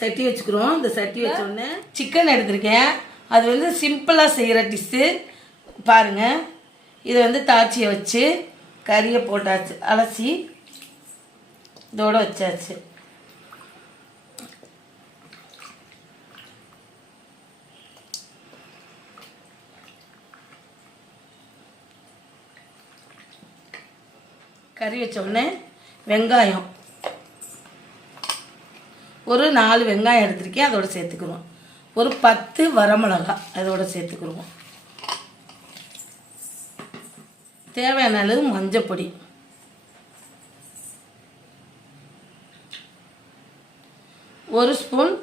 சட்டி வச்சுக்கிறோம். இந்த சட்டி வச்சோடனே சிக்கன் எடுத்திருக்கேன். அது வந்து சிம்பிளாக செய்கிற டிஷ்ஷு பாருங்கள். இதை வந்து தாச்சியை வச்சு கறியை போட்டாச்சு, அலசி இதோடு வச்சாச்சு. கறி வச்சோடனே வெங்காயம் ஒரு 4 வெங்காயம் எடுத்துருக்கேன், அதோடு சேர்த்துக்குருவோம். ஒரு 10 வரமிளகா அதோடு சேர்த்துக்குருவோம். தேவையான அளவு மஞ்சப்பொடி, ஒரு ஸ்பூன்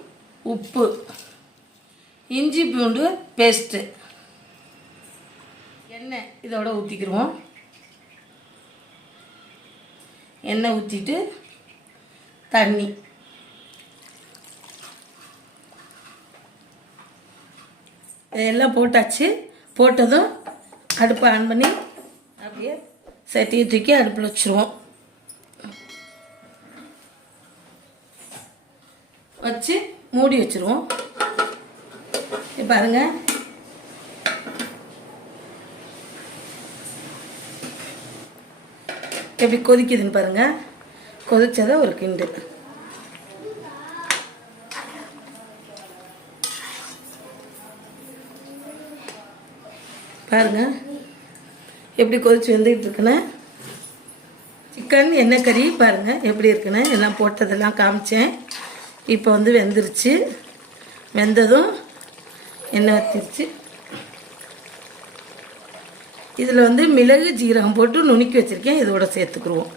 உப்பு, இஞ்சி பூண்டு பேஸ்ட்டு, எண்ணெய் இதோட ஊற்றிக்கிடுவோம். எண்ணெய் ஊற்றிட்டு தண்ணி, இதெல்லாம் போட்டாச்சு. போட்டதும் அடுப்பை ஆன் பண்ணி அப்படியே சட்டியை தூக்கி அடுப்பில் வச்சுருவோம். வச்சு மூடி வச்சுருவோம். பாருங்க, எப்படி கொதிக்குதுன்னு பாருங்க. கொதிச்சதை ஒரு கிண்டு பாருங்க, எப்படி கொதிச்சு வந்துக்கிட்டு இருக்குன்னு. சிக்கன் எண்ணெய் கறி பாருங்க எப்படி இருக்குன்னு. எல்லாம் போட்டதெல்லாம் காமிச்சேன். இப்போ வந்து வெந்துருச்சு. வெந்ததும் எண்ணெய் ஊற்றிருச்சு. இதில் வந்து மிளகு ஜீரகம் போட்டு நுணுக்கி வச்சுருக்கேன், இதோட சேர்த்துக்குருவோம்.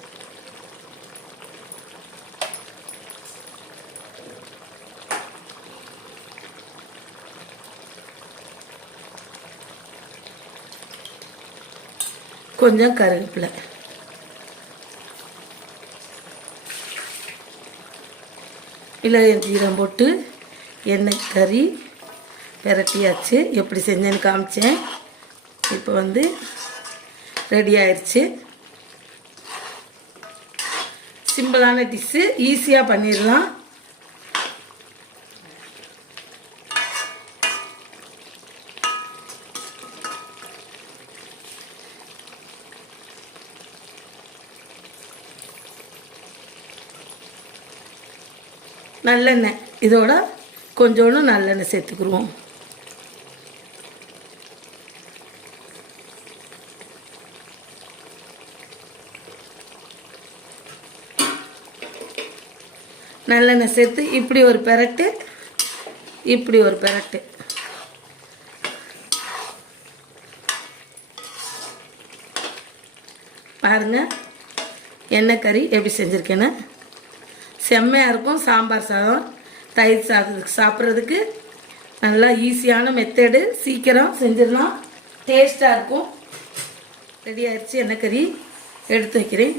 கொஞ்சம் கருவேப்பிலை, மிளகு ஜீரகம் போட்டு எண்ணெய் கறி பெரட்டியாச்சு. எப்படி செஞ்சேன்னு காமிச்சேன். இப்போ வந்து ரெடி ஆயிடுச்சு. சிம்பிளான டிஷ்ஷு, ஈஸியாக பண்ணிடலாம். நல்லெண்ணெய் இதோட கொஞ்சோண்டு நல்லெண்ணெய் சேர்த்துக்குருவோம். நல்லெண்ணெய் சேர்த்து இப்படி ஒரு பெரட்டு, இப்படி ஒரு பெரட்டு. பாருங்கள் எண்ணெய் கறி எப்படி செஞ்சுருக்கேன்னு. செம்மையாக இருக்கும். சாம்பார் சாதம், தயிர் சாதத்துக்கு சாப்பிட்றதுக்கு நல்லா ஈஸியான மெத்தடு. சீக்கிரம் செஞ்சிடலாம், டேஸ்ட்டாக இருக்கும். ரெடி ஆயிடுச்சு எண்ணெய் கறி. எடுத்து வைக்கிறேன்.